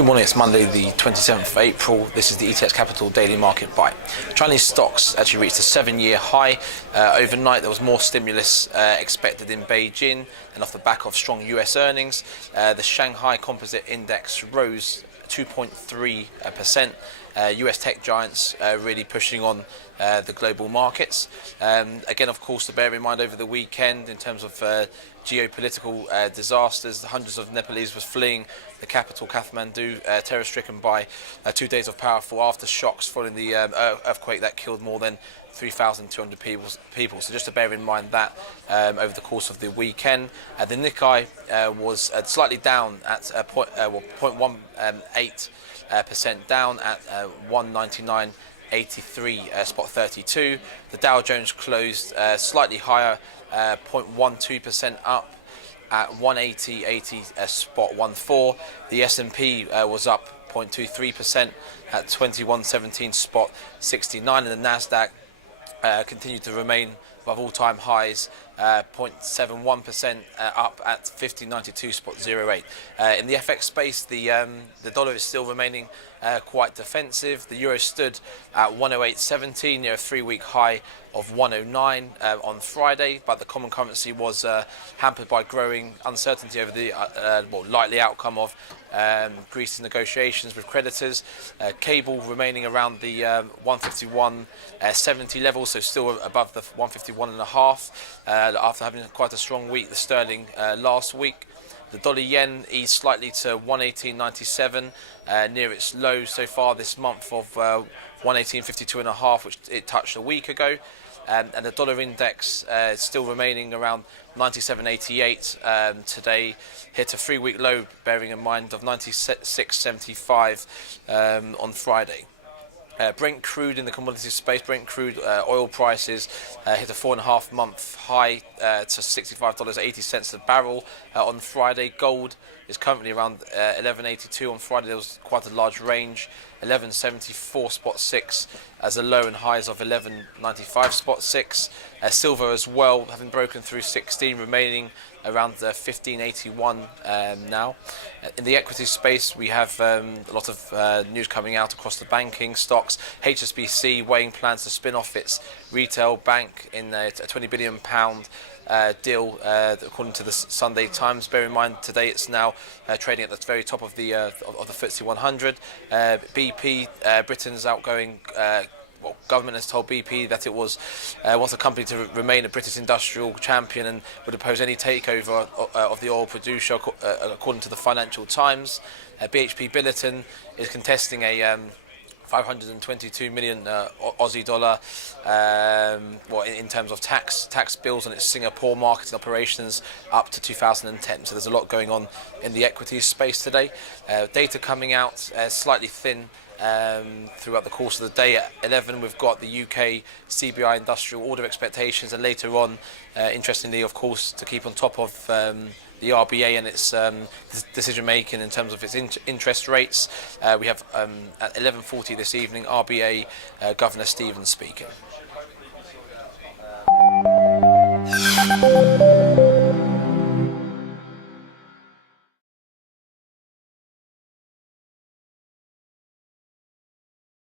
Good morning, it's Monday the 27th of April. This is the ETX Capital Daily Market Bite. Chinese stocks actually reached a 7-year high. Overnight there was more stimulus expected in Beijing, and off the back of strong US earnings, the Shanghai Composite Index rose 2.3%. US tech giants really pushing on the global markets. Again, of course, to bear in mind over the weekend in terms of geopolitical disasters, hundreds of Nepalese was fleeing the capital Kathmandu, terror-stricken by 2 days of powerful aftershocks following the earthquake that killed more than 3,200 people. So just to bear in mind that over the course of the weekend. The Nikkei was slightly down at 0.18% down at 199.83 spot 32. The Dow Jones closed slightly higher, 0.12% up at 180.80 spot 14. The S&P was up 0.23% at 2117 spot 69, and the Nasdaq continued to remain above all-time highs, 0.71% up at 5092 spot 08. In the FX space, the dollar is still remaining quite defensive. The euro stood at 108.17, near a 3-week high of 109 on Friday, but the common currency was hampered by growing uncertainty over the likely outcome of Greece's negotiations with creditors. Cable remaining around the 151.70 level, so still above the 151.5 after having quite a strong week. The sterling last week. The dollar yen eased slightly to 118.97, near its low so far this month of 118.52.5, which it touched a week ago. And the dollar index is still remaining around 97.88 today. Hit a 3-week low, bearing in mind, of 96.75 on Friday. Brent crude in the commodity space, Brent crude oil prices hit a 4.5-month high to $65.80 a barrel on Friday. Gold is currently around 11.82 on Friday. There was quite a large range, 11.74 spot 6 as a low, and highs of 11.95 spot 6. Silver as well, having broken through 16, remaining around 15.81 now. In the equity space, we have a lot of news coming out across the banking stocks. HSBC weighing plans to spin off its retail bank in a £20 billion deal, according to the Sunday Times. Bear in mind, today it's now trading at the very top of the FTSE 100. BP, Britain's outgoing government has told BP that it wants the company to remain a British industrial champion and would oppose any takeover of the oil producer, according to the Financial Times. BHP Billiton is contesting a 522 million Aussie dollar in terms of tax bills on its Singapore marketing operations up to 2010. So there's a lot going on in the equities space today. Data coming out slightly thin throughout the course of the day. At 11 we've got the UK CBI industrial order expectations, and later on, interestingly of course, to keep on top of the RBA and its decision making in terms of its interest rates, we have at 11:40 this evening RBA Governor Stevens speaking.